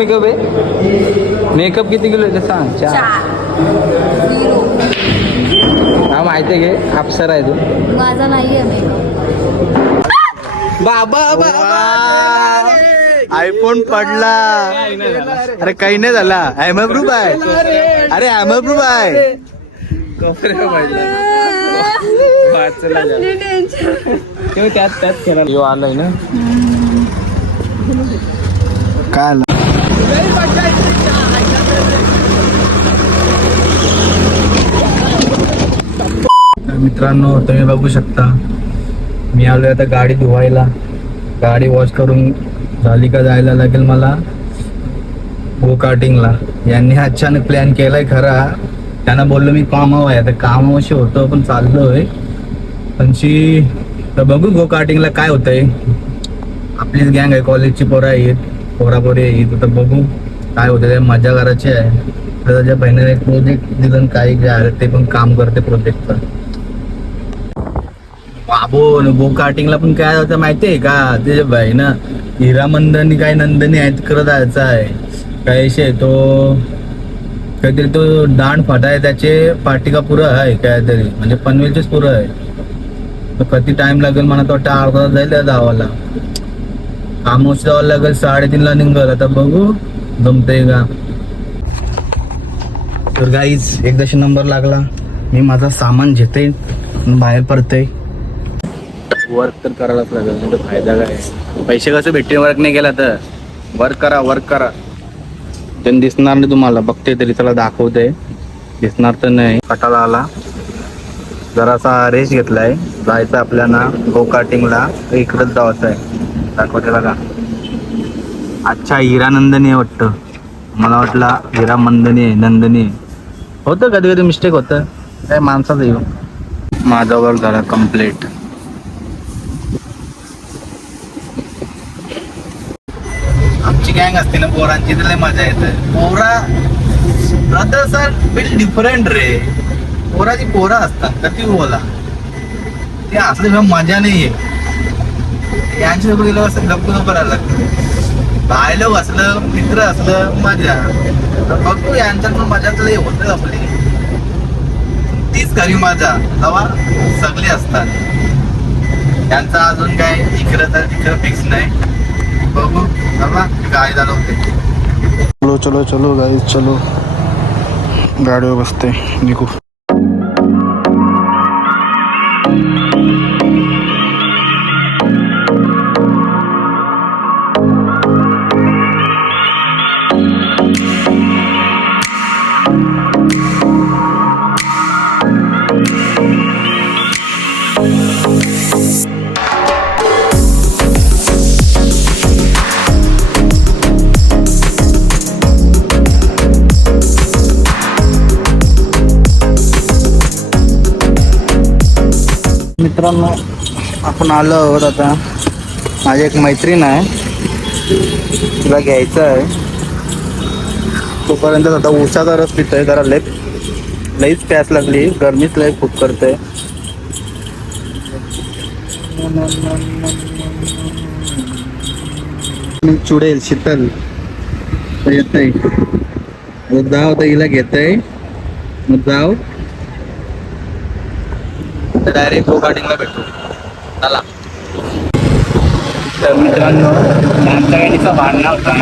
Makeup आहे? Makeup किती kilo आहे ते सांग. 4. हा माहिती आहे घे, अप्सरा आहे तू. माझा नाही आहे मेकअप. बाबा आयफोन पडला. अरे काही नाही झाला. ॲमल प्रूफ आहे. अरे ॲमल प्रूफ आहे. त्यात केला यो आलाय ना. काय आलं मित्रांनो, तुम्ही बघू शकता मी आलोय आता गाडी धुवायला. गाडी वॉश करून झाली का जायला लागेल मला गो कार्टिंगला. यांनी अचानक प्लॅन केलाय खरा. त्यांना बोललो मी कामावर आहे, तर कामावशी होतो पण चाललोय त्यांची. तर बघू गो कार्टिंगला काय होतंय. आपलीच गँग आहे, कॉलेजची पोरं आहेत, पोरापोरी आहेत. तर बघू काय होतं. मजा करायची आहे. तर त्याच्या बहिणीने एक प्रोजेक्ट दिलं, काही जे आहे ते पण काम करते प्रोजेक्टचं. बाबो गो कार्टिंगला पण काय होतं माहितीये का, त्याच्या बहिणं हिरामंदनी काय नंदनी आहेत करत जायचं आहे. काय तो काहीतरी तो दांड फाटा आहे, त्याचे पाटिका पुरं आहे काहीतरी, म्हणजे पनवेलचेच पुरं आहे. तर किती टाइम लागेल मला तो वाटतं अर्धा तास जाईल जावाला. कामोस जावं लागेल 3:30ला निघाल. आता बघू जमतंय का. तर गाईज एकदाशी नंबर लागला. मी माझा सामान घेते बाहेर पडते. वर्क तर करायलाच लागेल, म्हणजे फायदा काय. पैसे कसे भेटते वर्क नाही केला तर. वर्क करा. त्यांनी दिसणार नाही तुम्हाला, बघते तरी चला दाखवते. दिसणार तर नाही. कटाला आला, जरासा रेस्ट घेतलाय. जायचं आपल्याला गो कार्टिंगला. इकडंच जायचं आहे. दाखवते बघा. अच्छा हिरानंदनी आहे वाटतं. मला वाटलं हिरा मंदनी आहे, नंदनी आहे. होतं कधी कधी मिस्टेक होतं, काय माणसाचं येऊ. माझा वर्क झाला कम्प्लीट. आमची गँग असते ना पोरांची, तर लय मजा येते. पोरा ब्रदर्स आर बिल डिफरंट रे. पोराची पोरा असतात कधी बोला. ते असले मजा नाहीये. यांच्यासोबत गेलं असं गप्प करायला लागतं. बायलो असलं मित्र असलं मजा. तर बघू यांच्यात पण मजा तर होत आपली. तीच खरी मजा तेव्हा सगळे असतात. त्यांचा अजून काय इकडं तर तिकडं फिक्स नाही. बघू चला गाडी चालवते. चलो गाडी चलो. गाडीवर बसते निघू. मित्रांनो आपण आलो आहोत आता. माझी एक मैत्रीण आहे, तिला घ्यायचं आहे. तोपर्यंत आता उसाचा रस पितोय. जरा लईच प्यास लागली, गरमीच लई खूप करते. चुडेल शीतल येत नाही. जाव तर हिला घेतय मग जाव डायरेक्ट गो कार्टिंगला भेटू. चला. तर मित्रांनो आमच्या गाडीचा भांडणं होता.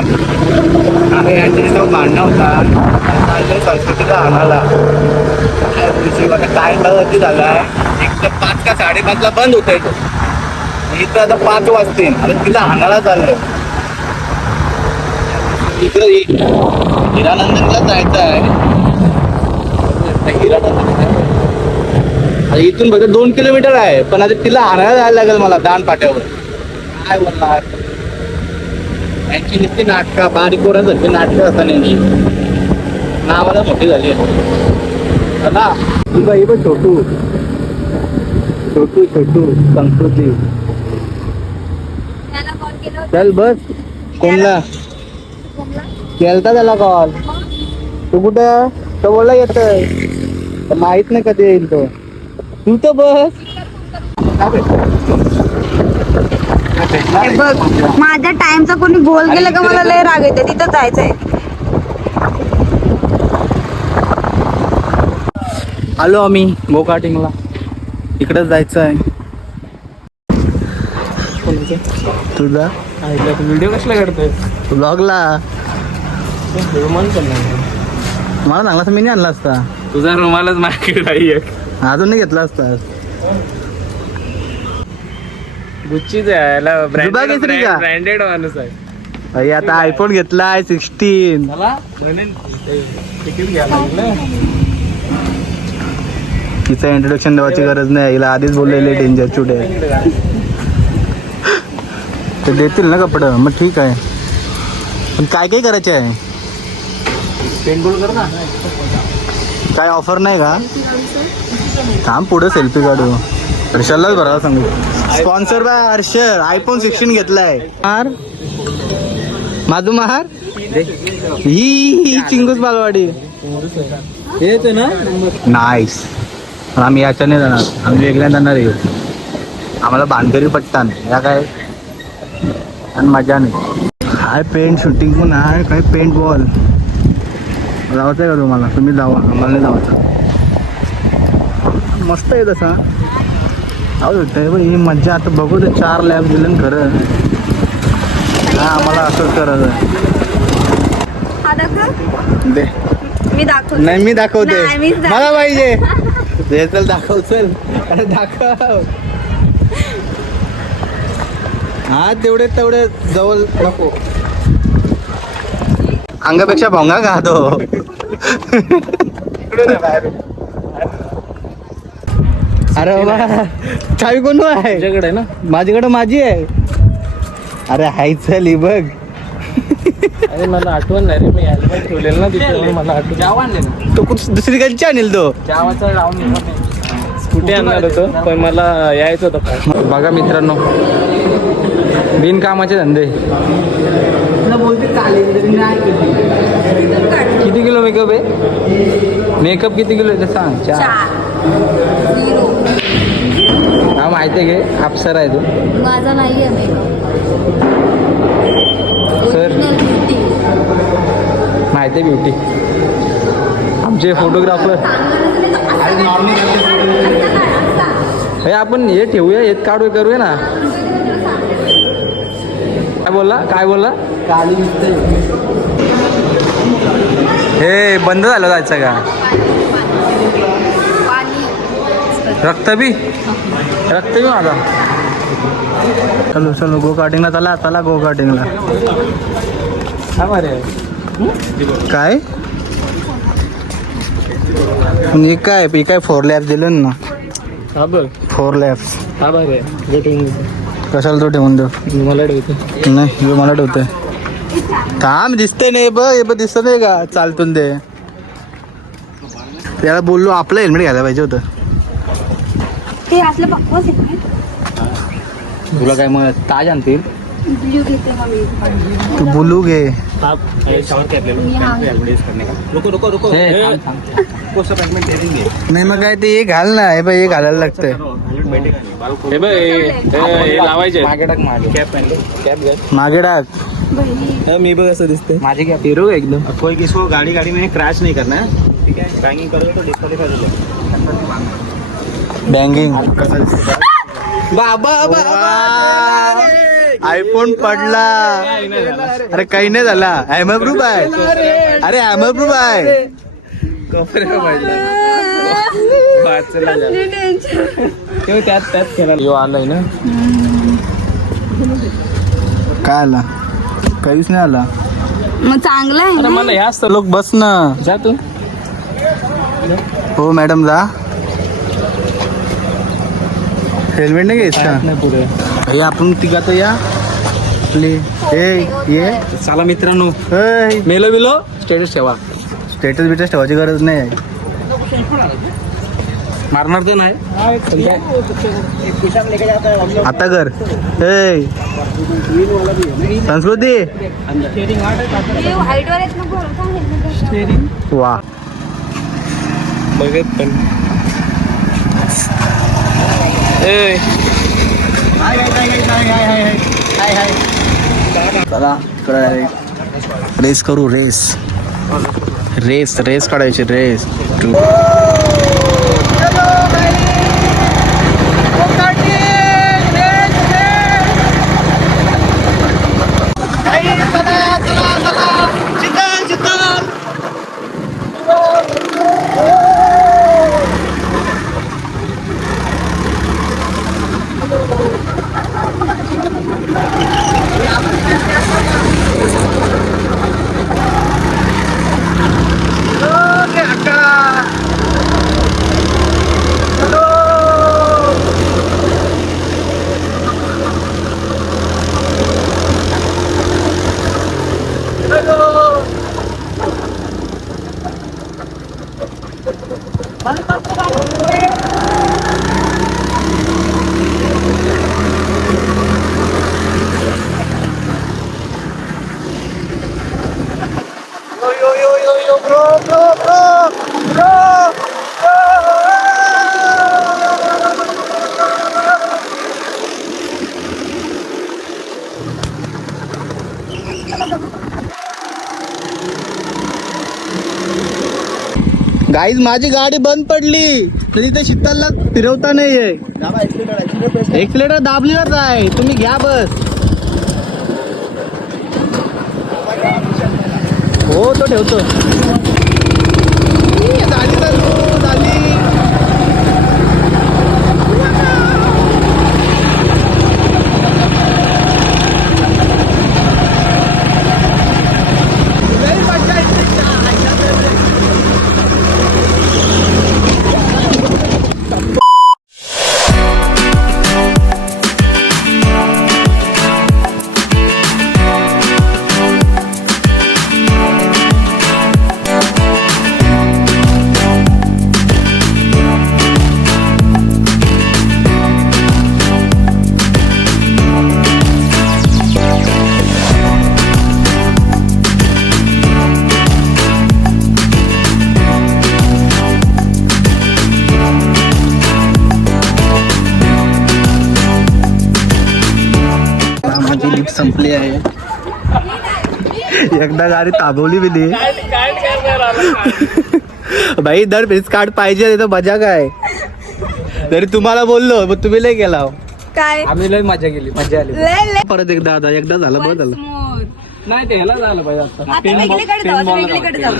संस्कृतीचा आणाला टाइम वरती झाला. एक तर 5 का 5:30ला बंद होत आहे तो. इथं आता 5 वाजतील आणि तिला आणायला चाललंय. इकडं हिरानंदनला जायचं आहे. हिरानंदन इथून फक्त 2 किलोमीटर आहे, पण आता तिला आणायला जायला लागेल मला दान पाट्यावर. काय बोलणार यांची नुसती नाटकं, बारीक पोरांसारखी नाटकं असता नाही. नावाला मोठी झाली चला. ही बाई बघ छोटू संस्कृती. चल बस. कोणला केलता त्याला कॉल. तू कुठं तो बोलला येतोय, माहित नाही कधी येईल तो. तू तर बस. हे बघ माझ्या टाइमचा कोणी गोल गेलं का मला लय राग येते. तिथं जायचंय. आलो आम्ही गोकाटिंगला. इकडेच जायचं आहे. तुझा व्हिडिओ कसला काढतोय ब्लॉगला मला सांगला असं मी नाही आणला असता. तुझा रुमालच माझ्याकडे नाही आहे. अजून नाही घेतला असता. गुच्चीच आहे याला जुबा केसरी का? ब्रँडेड माणूस आहे. भाई आता आयफोन घेतलाय 16. मला म्हणेन तिकीट घ्यायला लागलं. तिचं इंट्रोडक्शन देवाची गरज नाही. हिला आधीच बोललेले डेंजर चुडे ते देतील ना कपडं मग ठीक आहे. पण काय काय करायचे आहे? पेंटबॉल कर ना. काय ऑफर नाही का? थांब पुढे सेल्फी काढू. हर्षललाच भरायला सांगू. Sponsor by Harshal. आयफोन 16 घेतलाय. मार माझू महार ही चिंगूस बालवाडी येतो ना. नाईस. आम्ही याच्याने जाणार. आम्ही वेगळ्या जाणार आहे. आम्हाला भानगरी पट्टा नाही या काय आणि मजा नाही. हाय पेंट शूटिंग पण आहे. काय पेंट बॉल लावायचं आहे का तुम्हाला? तुम्ही जावा. आम्हाला नाही लावायचं. मस्त आहे तसा. जाऊ शकतं ही मज्जा. आता बघू ते 4 लॅब दिलं ना खरं. हा आम्हाला असंच करायचं. हा दाखव. दे. मी दाखव. नाही मी दाखवते. नाही, मीच दाखवते. मला पाहिजे. दे चल दाखव चल. अरे दाखव. हा तेवढे जवळ नको. अंगापेक्षा भोंगा का तो? अरे बाबा चावी कोण आहे? तुझ्याकडे आहे ना. माझ्याकडे माझी आहे. अरे हाय चल ही बघ. अरे मला आठवण नाही रे. मी हेल्मेट ठेवलेलं ना तिथे म्हणून मला आठवण. जावा आणले ना. तो कुठ दुसरी गाडीची आणेल तो. जावाचा राहून स्कूटी आणणार होतो पण मला यायचं होतं. बघा मित्रांनो बिनकामाचे धंदे. किती किलो मेकअप आहे? मेकअप किती किलो आहे ते सांग. 4. 0. हा माहिती आहे घे. अप्सरा आहे तू. माझा नाही आहे मेकअप. सर. Original beauty. माहिती आहे ब्युटी. आमचे फोटोग्राफर. हे आपण हे ठेवूया. हे काढू करूया ना. काय बोलला हे बंद झालं जायचं का? रक्त बी माझा. चलो गो कार्टिंगला चला गो कार्टिंगला. काय हे काय 4 लॅब्स दिलं ना. हा बघ 4 लॅब्स. हा बघ कशाला तो ठेवून देऊ? मला ठेवतो. नाही हे मला ठेवतोय. थांब दिसतंय नाही बघ दिसत नाही का? चालतून दे. त्याला बोललो आपलं हेल्मेट घ्यायला पाहिजे होतं. ते असलं बकवास आहे. तुला काय मग ताज आणतील? ब्ल्यू घेते मग मी. तू बोलू घे. नाही मग काय ते हे घाल ना. हे बघ हे घालायला लागतंय. हे बघ हे लावायचे. मागे टाक. मी बघ असं दिसतंय. माझे क्या हिरो एकदम. कोई किसको गाड़ी में क्रैश नहीं करना है. ठीक है. बैंगिंग करोगे तो डिस्क्वालीफाई हो जाएगा. बैंगिंग. बाबा आयफोन पडला. अरे काही नाही झाला. ॲमर प्रूफ आहे. अरे ॲमर प्रूफ आहे. त्यात खेळायला आलाय ना. काय आला? काहीच नाही आला. मग चांगलं आहे अरे ना. मला ह्याच तर लोक बस ना. जा तू. हो मॅडम जा. हेल्मेट नाही घ्यायच का? नाही पुढे. हे आपण तिघा तर या आपली. ये चला मित्रांनो. ए, मेलो बिलो स्टेटस ठेवा. स्टेटस बिटस ठेवायची गरज नाही आहे. मारणार तर नाही. आता कर. ए संस्कृती हाईट वर आहेत नको. वा बघत पण. ए चला रेस करू रेस रेस रेस काढायची रेस गाईज माझी गाडी बंद पडली तरी ते शीतलला फिरवता नाहीये एक्सिलेटर दाबलेलाच आहे तुम्ही घ्या बस हो तो ठेवतो झाली चालू झाली संपली आहे एकदा गाडी ताबवली बिली भाई दर फेस कार्ड पाहिजे तर मजा काय तरी तुम्हाला बोललो पण तुम्ही लय गेला काय आम्ही लय मजा केली मजा आली लय परत एकदा आता एकदा झालं बरं झालं नाही ते ह्याला झालं पाहिजे आता वेगळीकडे जाऊ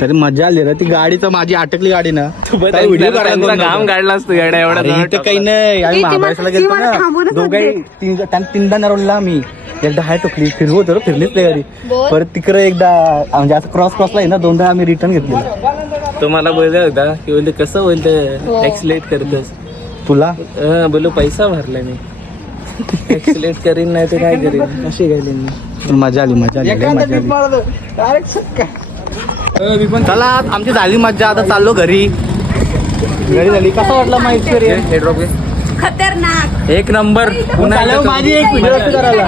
तरी मजा आली रे ती गाडीचं माझी अटकली गाडी ना काही व्हिडिओ काढायला काम काढला असतो गाड्या एवढा इथे काही नाही आम्ही महाबळेश्वरला गेलो ना दोघे तीनदा नरवला आम्ही एकदा हाय टोकली फिरवू तर फिरलीच नाही गाडी परत तिकडे एकदा म्हणजे असं क्रॉसला आहे ना दोनदा आम्ही रिटर्न घेतली तुम्हाला बोलले होता की बोलते कसं बोलतं एक्सलेट करतस तुला बोलो पैसा भरला मी एक्सलेट करीन नाही तर काय करीन अशी गेली मी मजा आली मजा आली लय मजा आली चला आमची झाली मज्जा आता चाललो घरी झाली कसा वाटला माझी एक्सपिरियन्स खतरनाक एक नंबर पुन्हा माझी एक व्हिडिओ करायला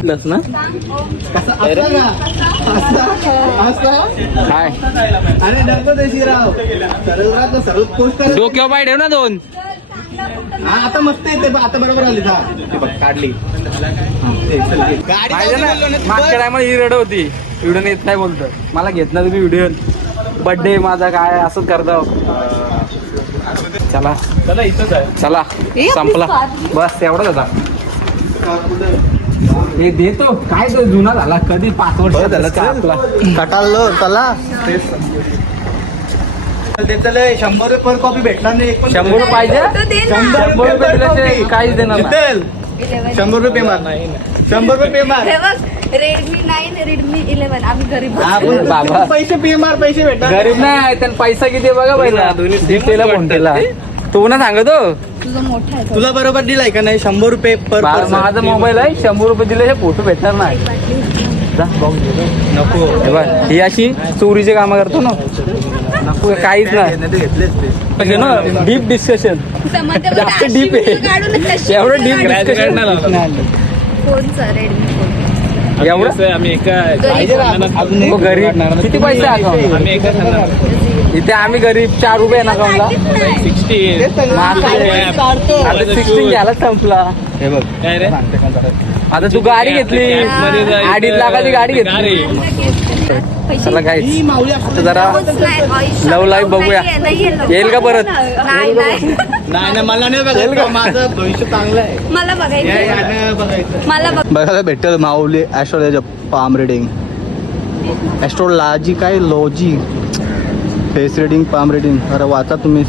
प्लस ना काय अरे नर्मदेशीराव सरळ पोस्ट कर डोक्यावर पाय ठेव ना दोन हा आता मस्त येते आता बरोबर आली का ते बघ काढली मागच्या टायमाला ही रड होती व्हिडिओ येत नाही बोलतो मला घेत ना तुम्ही व्हिडिओ बर्थडे माझा काय असंच करतो चला चला इथंच आहे चला संपला बस एवढंच होता हे देतो काय तो जुना झाला कधी 5 वर्ष झालं आपला कटाळलो चला त्याला 100 रुपये पर कॉपी भेटणार नाही 100 रुपये पाहिजे 100 रुपये दिल्याशिवाय काहीच देणार नाही 100 रुपये पे मार 100 रुपये पे मार रेडमी 9 रेडमी 11 आम्ही गरीब बाबा पैसे पे मार पैसे भेटणार गरीब नाही त्यांना पैसा किती बघा पहिला केला फोन केला तो ना सांगतो तुझं मोठा आहे तुला बरोबर दिलाय का नाही 100 रुपये पर माझा मोबाईल आहे 100 रुपये दिले फोटो भेटणार नाही नको ही अशी चोरीचे कामं करतो ना नको काहीच नाही घेतलेच ना डीप डिस्कशन जास्त डीप आहे एवढं डीप डिस्कशन फोनचा रेडमी फोन एवढं आम्ही एका गरीब किती पैसे आम्ही एका इथे आम्ही गरीब 4 रुपये ना अकाउंटला 16 घ्यायला संपला हे बघ काय रे आता तू गाडी घेतली 2.5 लाखाची गाडी घेतली चला गाईस आता जरा लव लाईफ बघूया येईल का परत नाही नाही नाही मला नाही बघायचं माझं भविष्य चांगलं आहे मला बघायचं बघायचं मला बघ बघायला भेटेल माऊली ॲस्ट्रोलॉजी पाम रिडिंग ॲस्ट्रोलॉजी काय logy face reading palm reading अरे वाचा तुम्ही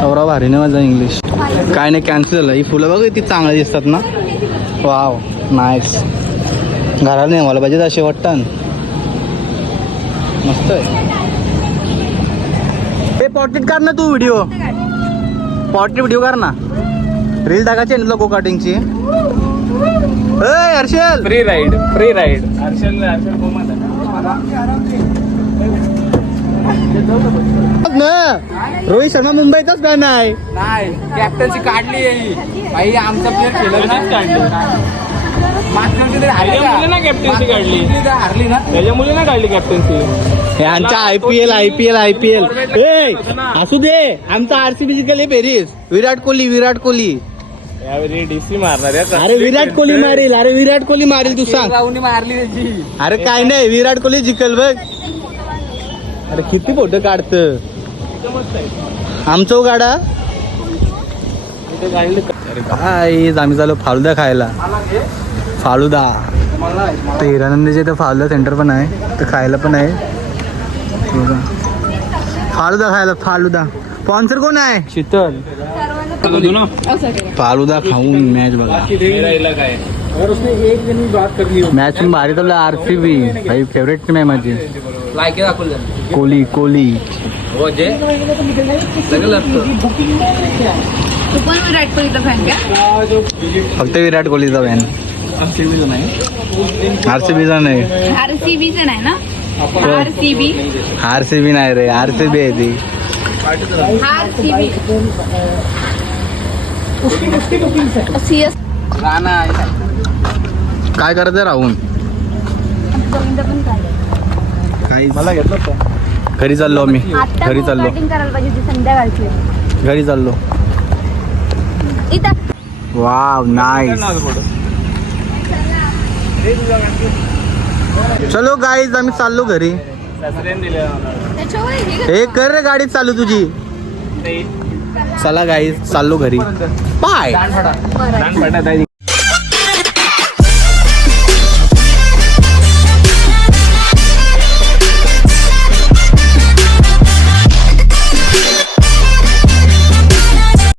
एवढा भारी नाही माझा इंग्लिश काय नाही कॅन्सल झालं ही फुलं बघ ती चांगली दिसतात ना वाव नाईस घराला नाही मला पाहिजे असे वाटतं मस्त आहे हे पॉर्ट्रेट काढ ना तू व्हिडिओ पॉर्ट्रेट व्हिडिओ काढ ना रील टाकायची ना गो कार्टिंगची हर्षल फ्री राईड रोहित शर्मा मुंबईतच का नाही कॅप्टन्सी काढली भाई आमचा प्लेअर खेळत काढली मागच्या वर्षी तरी हारली ना कॅप्टन्सी काढली हारली ना त्याच्या मुलीने काढली कॅप्टन्सी यांचा आयपीएल ए असू दे आमचा आरसीबी जिंकले पेरिस विराट कोहली यावेळी डीसी मारणार अरे विराट कोहली मारेल तू सांग राहुलने मारली त्याची अरे काय नाही विराट कोहली जिंकल बघ अरे किती फोटो काढत आमचं गाडा काय आम्ही चालू फालुदा खायला तर हिरानंदीच्या इथं फालुदा सेंटर पण आहे तर खायला पण आहे फालुदा स्पॉन्सर कोण आहे शीतल फालुदा खाऊन मॅच बघा मॅच पण भारी तर आरसीबी भाई फेवरेट टीम आहे माझी कोहली तू पण विराट कोहलीचा फॅन का फक्त विराट कोहलीचा फॅन आरसीबीचा नाही आरसीबीचं नाही ना आरसीबी नाही रे आरसीबी आहे ती आरसीबी सीएस काय करायचं राहून मला घेतलं घरी चाललो आम्ही घरी चाललो करायला पाहिजे संध्याकाळची घरी चाललो इथं वाव नाईस चलो गाईज आम्ही चाललो घरी हे कर रे गाडी चालू तुझी चला गाईज चाललो घरी बाय